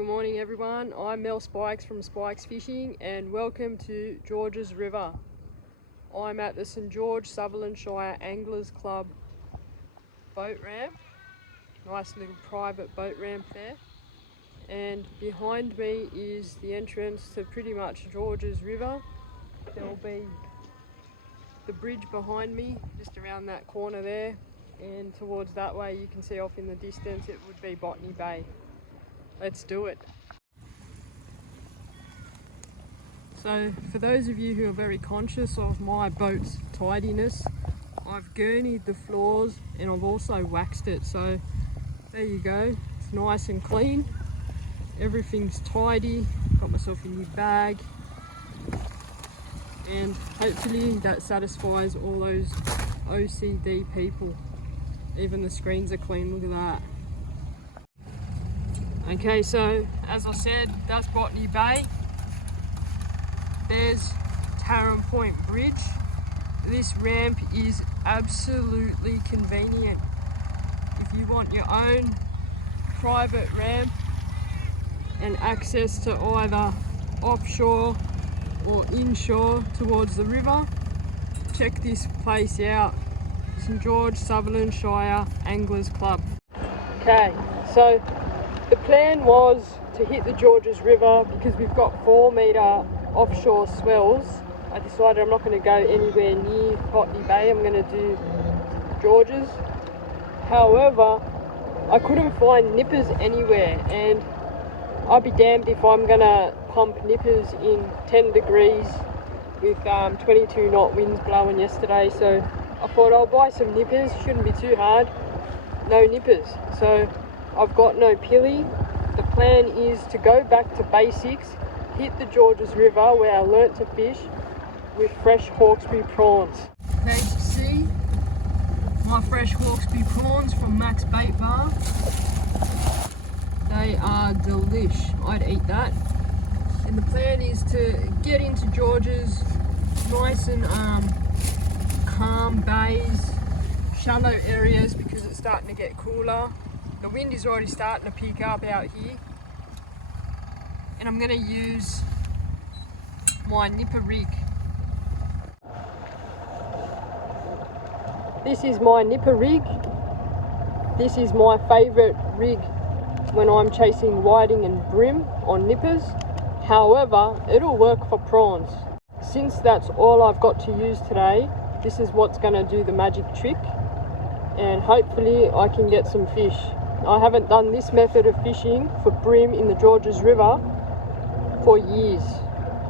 Good morning everyone, I'm Mel Spikes from Spikes Fishing and welcome to George's River. I'm at the St George Sutherland Shire Anglers Club boat ramp. Nice little private boat ramp there. And behind me is the entrance to pretty much George's River. There will be the bridge behind me, just around that corner there. And towards that way you can see off in the distance it would be Botany Bay. Let's do it. So for those of you who are very conscious of my boat's tidiness, I've gurneyed the floors and I've also waxed it. So there you go, it's nice and clean. Everything's tidy. Got myself a new bag. And hopefully that satisfies all those OCD people. Even the screens are clean, look at that. Okay, so as I said, that's Botany Bay. There's Taran Point Bridge. This ramp is absolutely convenient. If you want your own private ramp and access to either offshore or inshore towards the river, check this place out. St George Sutherland Shire Anglers Club. Okay, so the plan was to hit the George's River because we've got 4 metre offshore swells. I decided I'm not going to go anywhere near Botany Bay, I'm going to do George's. However, I couldn't find nippers anywhere, and I'll be damned if I'm going to pump nippers in 10 degrees with 22 knot winds blowing yesterday. So I thought I'll buy some nippers, shouldn't be too hard. No nippers, so I've got no pilly. The plan is to go back to basics, hit the George's River where I learnt to fish with fresh Hawksbury prawns. Okay, so see my fresh Hawksbury prawns from Max Bait Bar. They are delish. I'd eat that. And the plan is to get into George's, nice and calm bays, shallow areas because it's starting to get cooler. The wind is already starting to pick up out here. And I'm going to use my nipper rig. This is my nipper rig. This is my favourite rig when I'm chasing whiting and bream on nippers. However, it'll work for prawns. Since that's all I've got to use today, this is what's going to do the magic trick. And hopefully I can get some fish. I haven't done this method of fishing for bream in the George's River for years.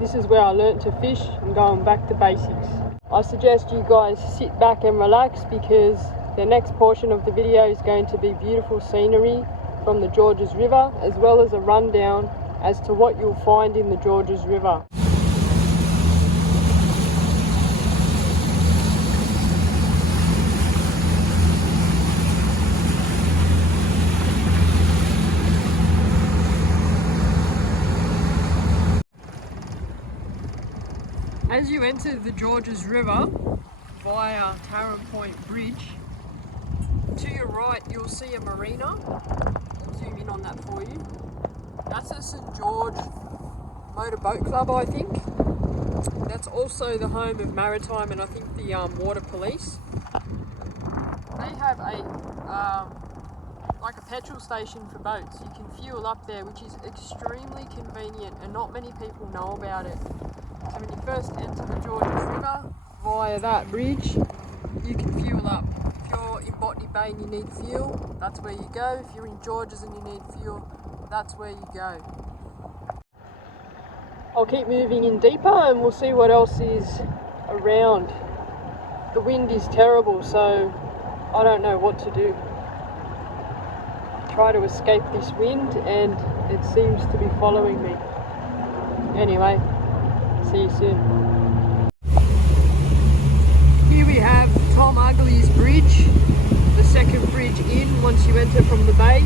This is where I learnt to fish and going back to basics. I suggest you guys sit back and relax because the next portion of the video is going to be beautiful scenery from the George's River, as well as a rundown as to what you'll find in the George's River. As you enter the George's River via Taran Point Bridge, to your right you'll see a marina. I'll zoom in on that for you. That's a St George Motor Boat Club, I think. That's also the home of Maritime and I think the Water Police. They have like a petrol station for boats. You can fuel up there, which is extremely convenient and not many people know about it. So when you first enter the George's River via that bridge, you can fuel up. If you're in Botany Bay and you need fuel, that's where you go. If you're in George's and you need fuel, that's where you go. I'll keep moving in deeper and we'll see what else is around. The wind is terrible, so I don't know what to do. Try to escape this wind and it seems to be following me. Anyway, see you soon. Here we have Tom Ugly's bridge, the second bridge in once you enter from the bay.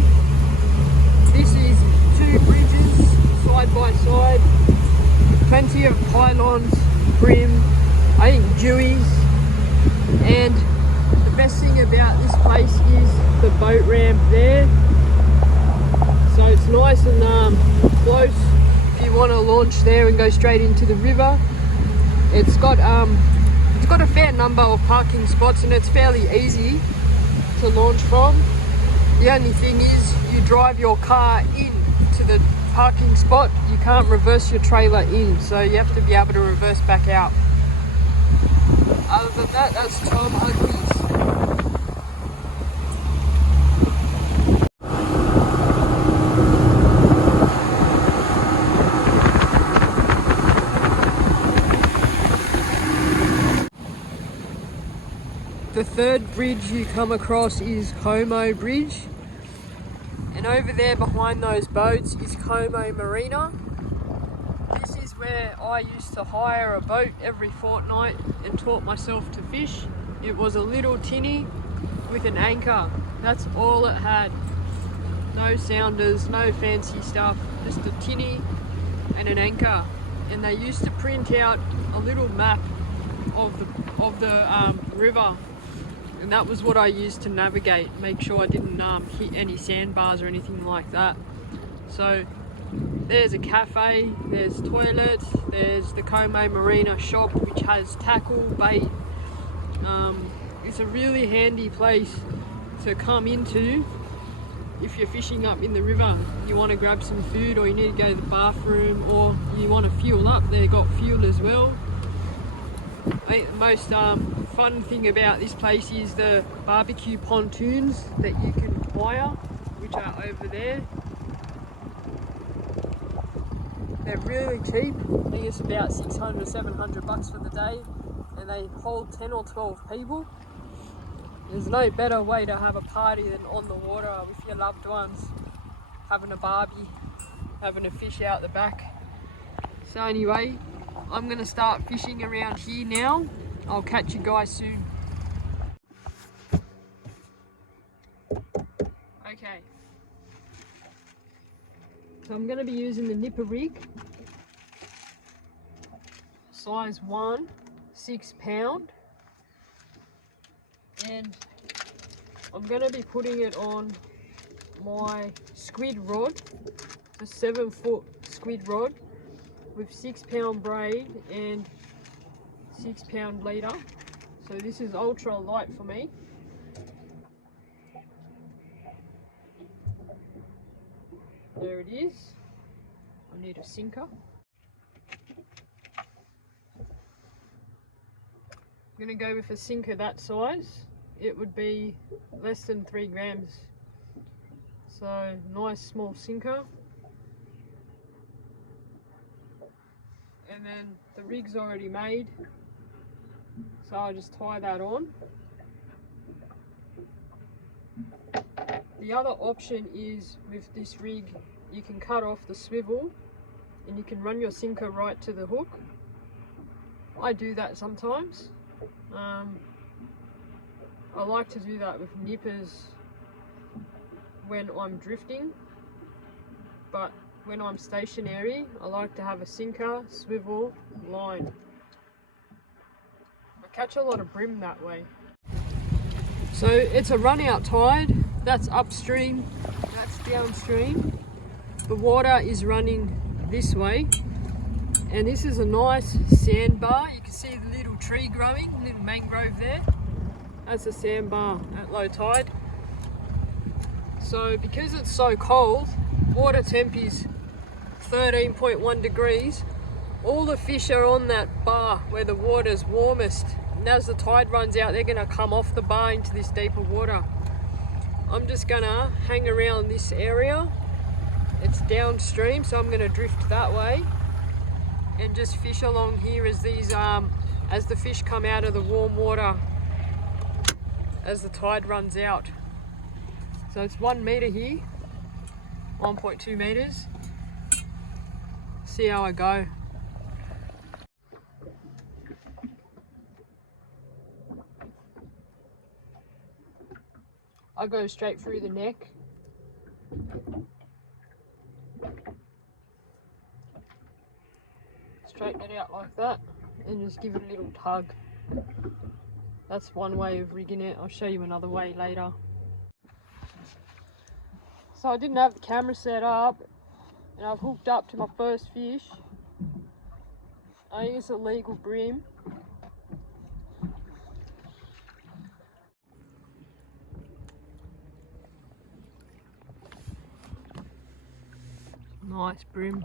This is 2 bridges side by side, plenty of pylons, bream, I think dewies, and the best thing about this place is the boat ramp there. So it's It's nice and close if you want to launch there and go straight into the river. It's got a fair number of parking spots and it's fairly easy to launch from. The only thing is you drive your car in to the parking spot. You can't reverse your trailer in, so you have to be able to reverse back out. Other than that, that's Tom Ugly's. The third bridge you come across is Como Bridge, and over there behind those boats is Como Marina. This is where I used to hire a boat every fortnight and taught myself to fish. It was a little tinny with an anchor. That's all it had. No sounders, no fancy stuff, just a tinny and an anchor. And they used to print out a little map of the river. And that was what I used to navigate, make sure I didn't hit any sandbars or anything like that. So there's a cafe, there's toilets, there's the Como Marina shop which has tackle, bait. It's a really handy place to come into if you're fishing up in the river. You want to grab some food or you need to go to the bathroom or you want to fuel up, they've got fuel as well. I think the most fun thing about this place is the barbecue pontoons that you can hire, which are over there. They're really cheap. I think it's about 600 700 bucks for the day, and they hold 10 or 12 people. There's no better way to have a party than on the water with your loved ones, having a barbie, having a fish out the back. So anyway, I'm going to start fishing around here now. I'll catch you guys soon. Okay. So I'm going to be using the nipper rig. Size 1, 6 pound. And I'm going to be putting it on my squid rod. It's a 7-foot squid rod with 6 pound braid and 6 pound leader. So this is ultra light for me. There it is. I need a sinker. I'm going to go with a sinker that size. It would be less than 3 grams. So nice small sinker. And then the rig's already made, so I'll just tie that on. The other option is with this rig, you can cut off the swivel and you can run your sinker right to the hook. I do that sometimes. I like to do that with nippers when I'm drifting, but when I'm stationary, I like to have a sinker, swivel, line. I catch a lot of bream that way. So it's a run out tide. That's upstream, that's downstream. The water is running this way. And this is a nice sandbar. You can see the little tree growing, little mangrove there. That's a sandbar at low tide. So because it's so cold, water temp is 13.1 degrees. All the fish are on that bar where the water's warmest. And as the tide runs out, they're gonna come off the bar into this deeper water. I'm just gonna hang around this area. It's downstream, so I'm gonna drift that way and just fish along here as these as the fish come out of the warm water as the tide runs out. So it's 1 meter here, 1.2 meters. See how I go. I go straight through the neck. Straighten it out like that and just give it a little tug. That's one way of rigging it. I'll show you another way later. So I didn't have the camera set up, and I've hooked up to my first fish. I think it's a legal bream. Nice bream.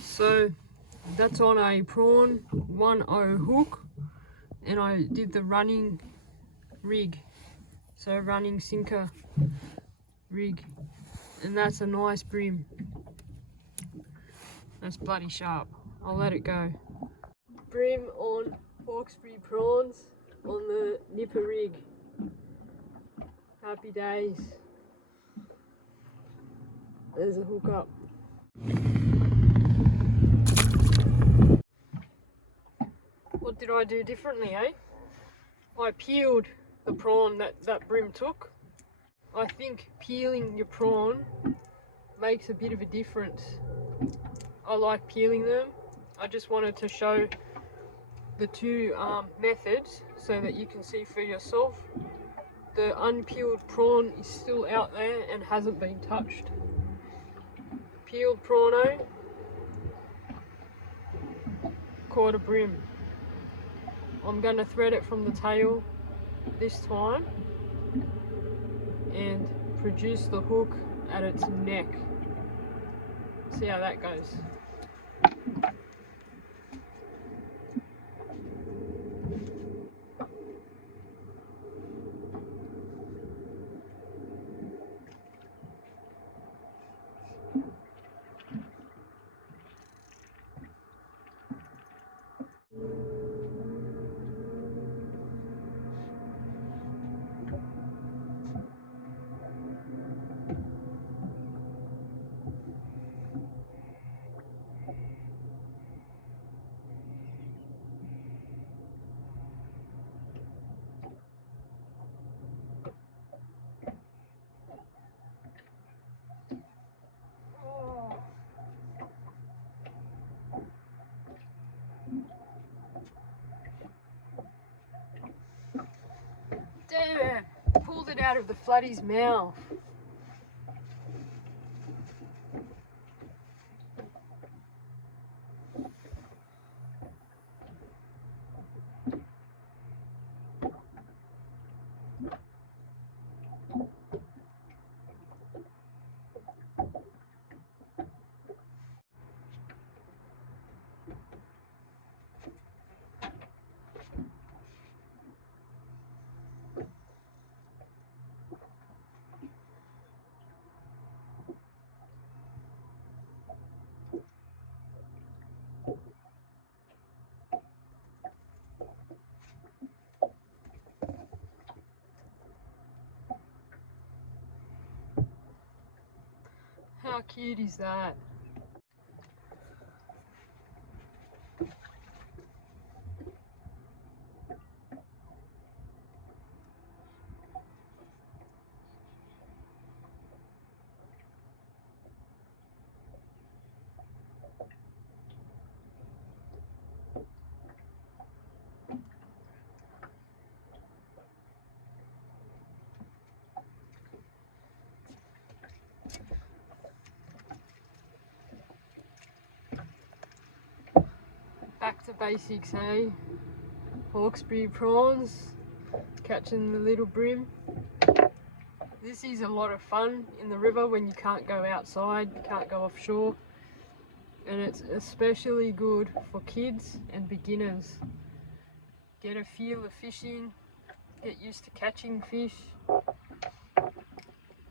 So that's on a prawn 1.0 hook, and I did the running rig, so running sinker rig, and that's a nice bream. That's bloody sharp. I'll let it go. Bream on Hawksbury prawns on the nipper rig. Happy days. There's a hook up. What did I do differently, eh? I peeled the prawn that bream took. I think peeling your prawn makes a bit of a difference. I like peeling them. I just wanted to show the two methods so that you can see for yourself. The unpeeled prawn is still out there and hasn't been touched. Peeled prawno, caught a bream. I'm going to thread it from the tail this time and produce the hook at its neck. See how that goes. Damn it! Pulled it out of the floodie's mouth. How cute is that? Back to basics, hey? Hawksbury prawns, catching the little bream. This is a lot of fun in the river when you can't go outside, you can't go offshore. And it's especially good for kids and beginners. Get a feel of fishing, get used to catching fish.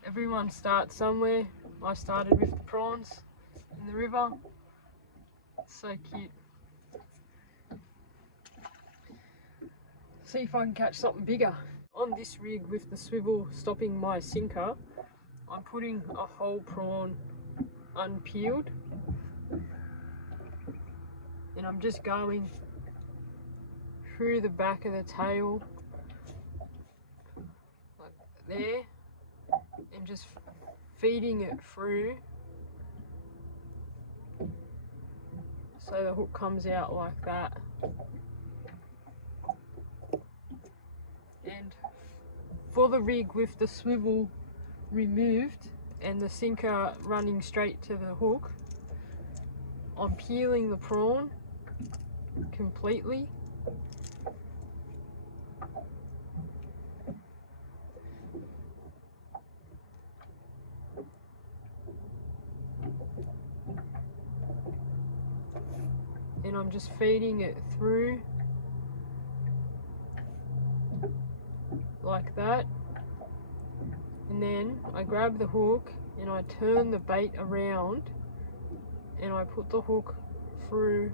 Everyone starts somewhere. I started with the prawns in the river. So cute. See if I can catch something bigger. On this rig with the swivel stopping my sinker, I'm putting a whole prawn unpeeled, and I'm just going through the back of the tail like there and just feeding it through so the hook comes out like that. And for the rig with the swivel removed and the sinker running straight to the hook, I'm peeling the prawn completely. And I'm just feeding it through like that. And then I grab the hook and I turn the bait around and I put the hook through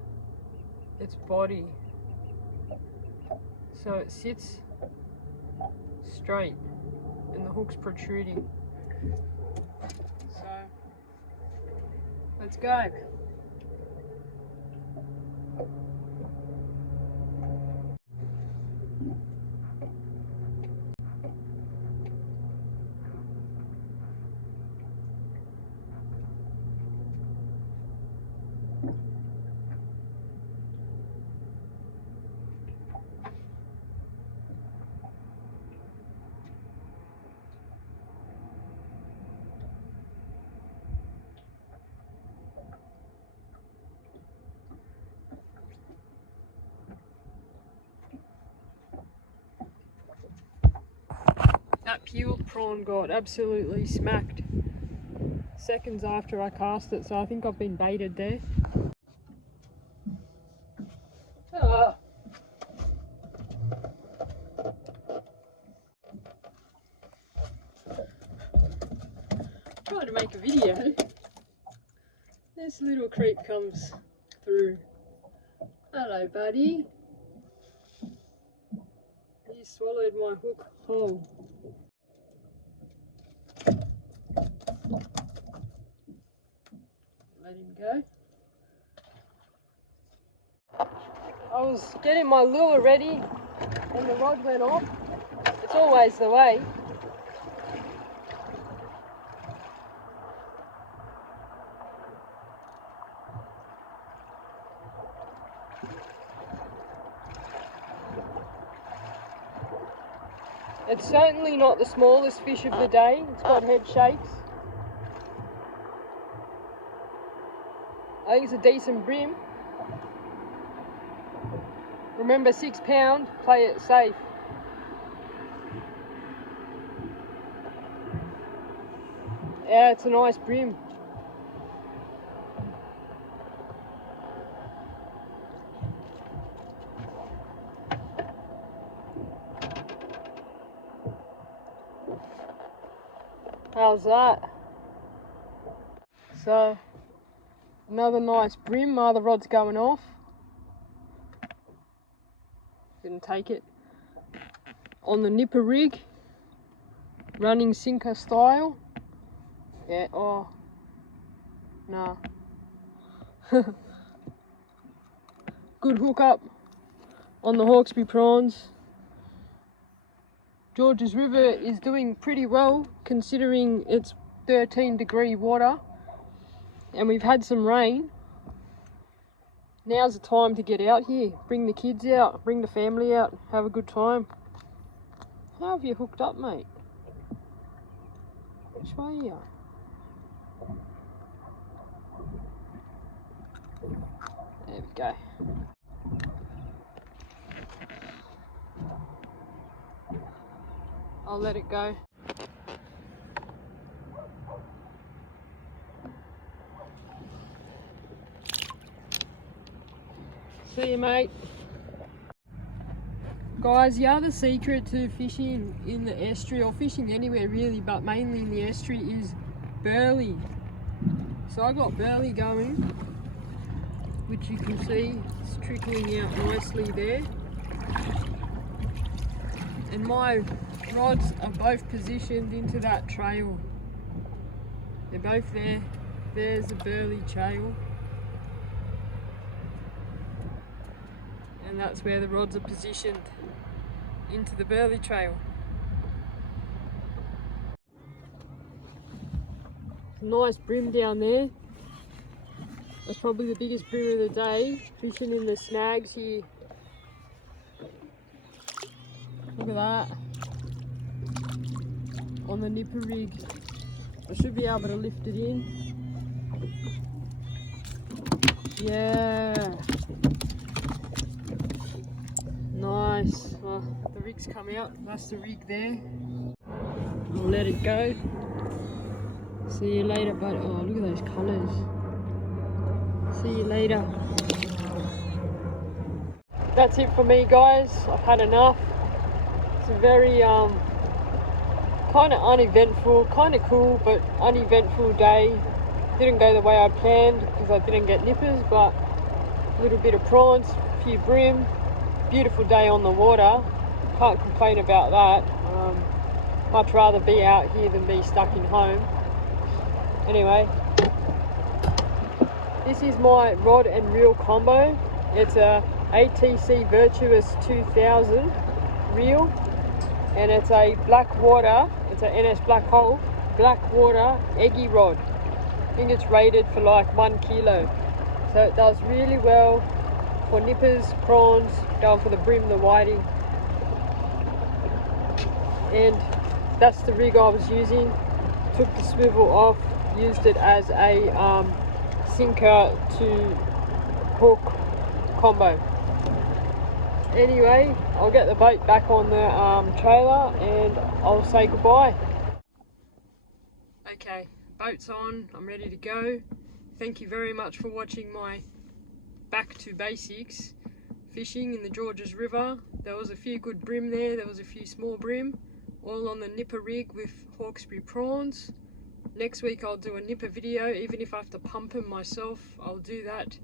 its body so it sits straight and the hook's protruding. So let's go. That peeled prawn got absolutely smacked seconds after I cast it, so I think I've been baited there. Trying to make a video. This little creep comes through. Hello, buddy. He swallowed my hook whole. Let him go. I was getting my lure ready and the rod went off. It's always the way. It's certainly not the smallest fish of the day. It's got head shapes. I think it's a decent bream. Remember, 6 pound, play it safe. Yeah, it's a nice bream. How's that? So, another nice bream. My other rod's going off. Didn't take it. On the nipper rig, running sinker style. Yeah, oh, nah. Good hook up on the Hawksbury prawns. Georges River is doing pretty well considering it's 13-degree water and we've had some rain. Now's the time to get out here. Bring the kids out, bring the family out, have a good time. How have you hooked up, mate? Which way are you? There we go. I'll let it go. See you, mate. Guys, the other secret to fishing in the estuary, or fishing anywhere really, but mainly in the estuary, is burley. So I got burley going, which you can see is trickling out nicely there. And my rods are both positioned into that trail. They're both there. There's the burley trail. And that's where the rods are positioned, into the burley trail. Nice bream down there. That's probably the biggest bream of the day, fishing in the snags here. Look at that. On the nipper rig. I should be able to lift it in. Yeah. Nice. Well, the rig's come out. That's the rig there. I'll let it go. See you later, bud. Oh, look at those colours. See you later. That's it for me, guys. I've had enough. It's a very kind of uneventful, kind of cool, but uneventful day. Didn't go the way I planned because I didn't get nippers, but a little bit of prawns, a few bream. Beautiful day on the water. Can't complain about that. Much rather be out here than be stuck in home. Anyway, this is my rod and reel combo. It's a ATC Virtuous 2000 reel, and it's a black water, it's a NS Black Hole black water eggy rod. I think it's rated for like 1 kilo, so it does really well for nippers, prawns, going for the bream, the whiting. And that's the rig I was using. Took the swivel off, used it as a sinker to hook combo. Anyway, I'll get the boat back on the trailer and I'll say goodbye. Okay, boat's on, I'm ready to go. Thank you very much for watching my back to basics fishing in the Georges River. There was a few good bream there, there was a few small bream, all on the nipper rig with Hawksbury prawns. Next week I'll do a nipper video, even if I have to pump them myself, I'll do that.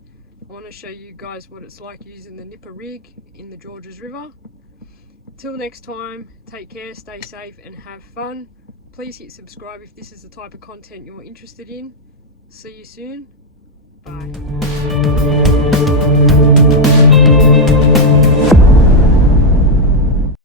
I want to show you guys what it's like using the nipper rig in the Georges River. Till next time, take care, stay safe and have fun. Please hit subscribe if this is the type of content you're interested in. See you soon. Bye.